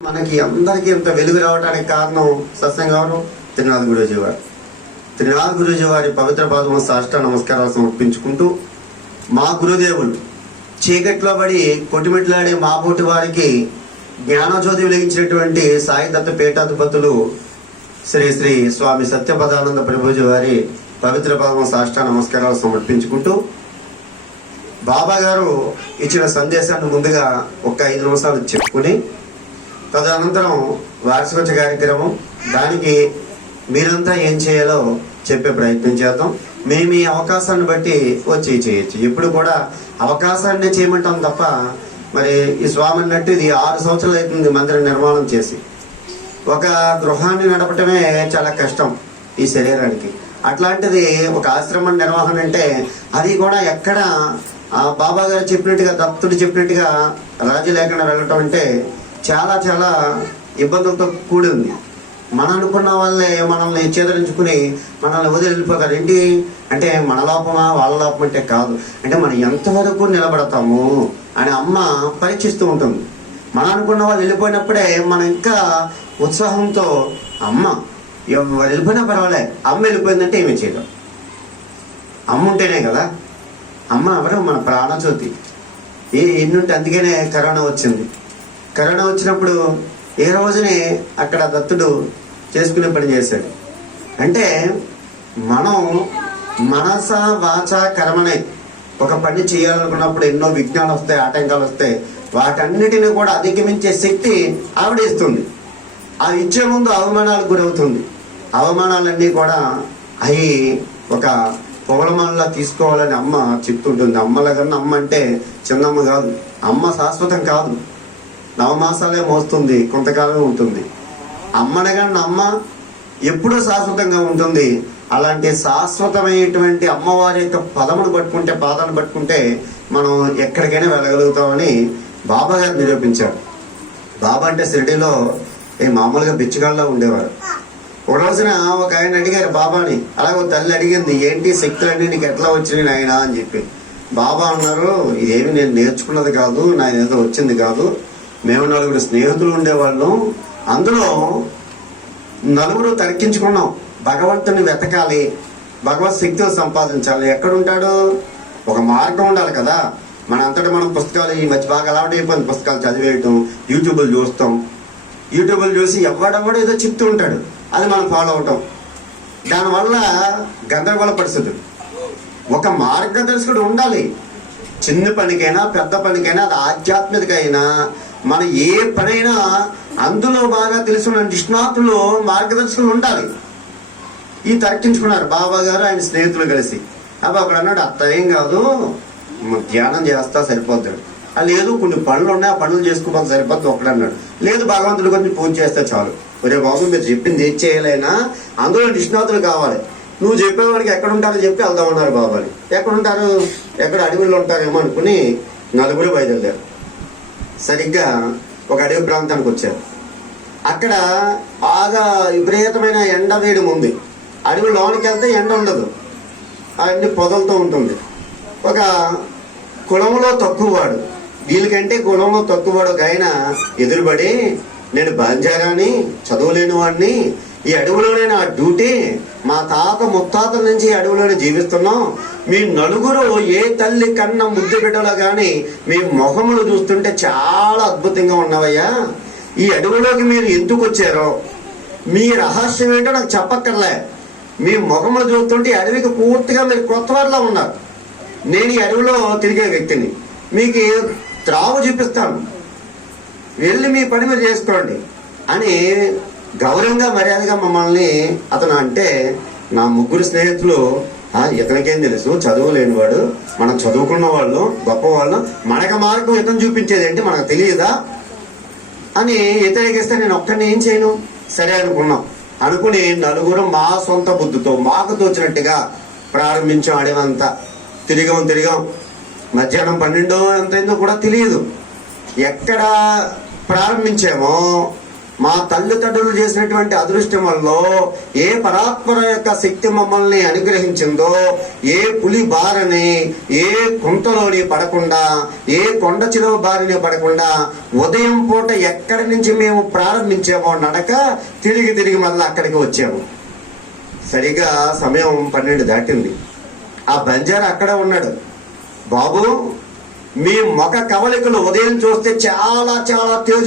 మనకి అందరికీ ఇంత వెలుగు రావడానికి కారణం సత్సంగం త్రినాథ్ గురూజీ వారు త్రినాథ్ గురూజీ వారి పవిత్ర పాదమ సాష్ట నమస్కారాలు సమర్పించుకుంటూ మా గురుదేవులు చీకట్లో పడి కొట్టిమిట్లాడే మా పోటీ వారికి జ్ఞానజ్యోతి వెలిగించినటువంటి సాయి దత్త పీఠాధిపతులు శ్రీ శ్రీ స్వామి సత్యపదానంద ప్రభుజీ వారి పవిత్ర పాదమ సాష్ట నమస్కారాలు సమర్పించుకుంటూ బాబా గారు ఇచ్చిన సందేశాన్ని ముందుగా ఒక ఐదు నిమిషాలు చెప్పుకుని తదనంతరం వార్షికోత్సవ కార్యక్రమం దానికి మీరంతా ఏం చేయాలో చెప్పే ప్రయత్నం చేద్దాం. మేము ఈ అవకాశాన్ని బట్టి వచ్చి చేయొచ్చు. ఇప్పుడు కూడా అవకాశాన్ని చేయమంటాం తప్ప మరి ఈ స్వామి అన్నట్టు ఇది ఆరు సంవత్సరాలు అవుతుంది మందిరం నిర్మాణం చేసి. ఒక గృహాన్ని నడపటమే చాలా కష్టం ఈ శరీరానికి. అట్లాంటిది ఒక ఆశ్రమం నిర్వహణ అంటే అది కూడా ఎక్కడ ఆ బాబా గారు చెప్పినట్టుగా దత్తుడు చెప్పినట్టుగా రాజు లేకుండా వెళ్ళటం అంటే చాలా చాలా ఇబ్బందులతో కూడి ఉంది. మనం అనుకున్న వాళ్ళే మనల్ని చేదరించుకుని మనల్ని వదిలి వెళ్ళిపోతారు ఏంటి? అంటే మన లోపమా వాళ్ళ లోపం అంటే కాదు. అంటే మనం ఎంతవరకు నిలబడతాము అని అమ్మ పరీక్షిస్తూ ఉంటుంది. మనం అనుకున్న వాళ్ళు వెళ్ళిపోయినప్పుడే మనం ఇంకా ఉత్సాహంతో అమ్మ ఎవరు వెళ్ళిపోయినా పర్వాలే అమ్మ వెళ్ళిపోయిందంటే ఏమీ చేయడం అమ్మ ఉంటేనే కదా. అమ్మ ఎవరు మన ప్రాణజ్యోతి. ఏ ఎన్నుంటే అందుకనే కరోనా వచ్చింది. కరోనా వచ్చినప్పుడు ఏ రోజునే అక్కడ దత్తుడు చేసుకునే పని చేశాడు. అంటే మనం మనస వాచ కర్మనే ఒక పని చేయాలనుకున్నప్పుడు ఎన్నో విఘ్నాలు వస్తాయి ఆటంకాలు వస్తాయి. వాటన్నిటిని కూడా అధిగమించే శక్తి ఆవిడ ఇస్తుంది ఆ ఇచ్చే ముందు అవమానాలకు గురవుతుంది. అవమానాలన్నీ కూడా అవి ఒక పొగలమానలా తీసుకోవాలని అమ్మ చెప్తుంటుంది. అమ్మల కన్నా అమ్మ అంటే చిన్నమ్మ కాదు. అమ్మ శాశ్వతం కాదు. నవమాసాలే మోస్తుంది కొంతకాలం ఉంటుంది. అమ్మనగానే అమ్మ ఎప్పుడూ శాశ్వతంగా ఉంటుంది. అలాంటి శాశ్వతమైనటువంటి అమ్మవారి యొక్క పదమును పట్టుకుంటే పాదాన్ని పట్టుకుంటే మనం ఎక్కడికైనా వెళ్ళగలుగుతామని బాబా గారు నిరూపించారు. బాబా అంటే షిరిడీలో ఏ మామూలుగా బిచ్చగాళ్ళలో ఉండేవారు. ఒక రోజున ఒక ఆయన అడిగారు బాబాని అలాగే ఒక తల్లి అడిగింది ఏంటి శక్తులన్నీ నీకు ఎట్లా వచ్చినాయి నాయన? అని చెప్పి. బాబా అన్నారు ఇదేమి నేను నేర్చుకున్నది కాదు నా ఏదో వచ్చింది కాదు. మేము నలుగురు స్నేహితులు ఉండేవాళ్ళం. అందులో నలుగురు తర్కించుకున్నాం. భగవంతుని వెతకాలి భగవత్ శక్తిని సంపాదించాలి. ఎక్కడుంటాడు? ఒక మార్గం ఉండాలి కదా. మన అంతటా మనం పుస్తకాలు ఈ మధ్య బాగా అలవాటు అయిపోయింది. పుస్తకాలు చదివేయటం యూట్యూబ్లు చూస్తాం. యూట్యూబ్లు చూసి ఎవడెవడో ఏదో చెప్తూ ఉంటాడు. అది మనం ఫాలో అవటం. దానివల్ల గందరగోళ పరిస్థితులు. ఒక మార్గదర్శకుడు ఉండాలి. చిన్న పనికైనా పెద్ద పనికైనా అది ఆధ్యాత్మికైనా మన ఏ పనైనా అందులో బాగా తెలిసిన నిష్ణాతులు మార్గదర్శకులు ఉండాలి. ఈ తర్కించుకున్నారు బాబా గారు ఆయన స్నేహితులు కలిసి. అబ్బా అక్కడ అన్నాడు అత్త ఏం కాదు. ధ్యానం చేస్తా సరిపోతాడు "ఆ, లేదు కొన్ని పనులు ఉన్నాయి ఆ పనులు చేసుకోమని సరిపోతుంది ఒకడన్నాడు లేదు భగవంతుడు కొంచెం పూజ చేస్తే చాలు. ఒరే బాబు మీరు చెప్పింది ఏం చేయలేనా? అందులో నిష్ణాతులు కావాలి. నువ్వు చెప్పేవాడికి ఎక్కడ ఉంటారో చెప్పి వెళ్దామన్నారు బాబాని. ఎక్కడ ఉంటారు ఎక్కడ అడవిలో ఉంటారేమో అనుకుని నలుగురు బయలుదేరారు. సరిగ్గా ఒక అడవి ప్రాంతానికి వచ్చారు. అక్కడ బాగా విపరీతమైన ఎండ వేయడం ఉంది. అడవి లోనికి వెళ్తే ఎండ ఉండదు. అన్ని పొదలతో ఉంటుంది. ఒక కులంలో తక్కువవాడు. వీళ్ళకంటే కులంలో తక్కువవాడు ఒక ఆయన ఎదురుపడి నేను బాధ్యారాని చదువులేని వాడిని ఈ అడవిలోనే నా డ్యూటీ మా తాత ముత్తాతల నుంచి ఈ అడవిలోనే జీవిస్తున్నాం. మీ నలుగురు ఏ తల్లి కన్న ముద్దు బిడ్డలో కానీ మీ మొహములు చూస్తుంటే చాలా అద్భుతంగా ఉన్నవయ్యా. ఈ అడవిలోకి మీరు ఎందుకు వచ్చారో? మీ రహస్యం ఏంటో నాకు చెప్పక్కర్లే. మీ ముఖములు చూస్తుంటే అడవికి పూర్తిగా మీరు కొత్త వారిలో ఉన్నారు. నేను ఈ అడవిలో తిరిగే వ్యక్తిని. మీకు త్రావు చూపిస్తాను. వెళ్ళి మీ పని మీరు చేసుకోండి అని గౌరవంగా మర్యాదగా మమ్మల్ని అతను అంటే నా ముగ్గురు స్నేహితులు ఇతనికేం తెలుసు? చదువు లేనివాడు మనం చదువుకున్న వాళ్ళు గొప్పవాళ్ళు మనకు మార్గం ఇతను చూపించేది ఏంటి మనకు తెలియదా? అని వ్యతిరేకిస్తే నేను ఒక్కడిని ఏం చేయను? సరే అనుకున్నాం. అనుకుని నలుగురు మా సొంత బుద్ధితో మాకు తోచినట్టుగా ప్రారంభించాం అడవంతా. తిరిగాం తిరిగాం. మధ్యాహ్నం పన్నెండో ఎంతైందో కూడా తెలియదు. ఎక్కడ ప్రారంభించామో మా తల్లిదండ్రులు చేసినటువంటి అదృష్టం వల్ల ఏ పరాత్మర యొక్క శక్తి మమ్మల్ని అనుగ్రహించిందో ఏ పులి బారని ఏ కుంటలోని పడకుండా ఏ కొండ చిలువ బారిని పడకుండా ఉదయం పూట ఎక్కడి నుంచి మేము ప్రారంభించామో నడక తిరిగి తిరిగి మళ్ళీ అక్కడికి వచ్చాము. సరిగా సమయం పన్నెండు దాటింది. ఆ బంజారా అక్కడే ఉన్నాడు. బాబు మీ మొఖ కవలికలు ఉదయం చూస్తే చాలా చాలా తేజ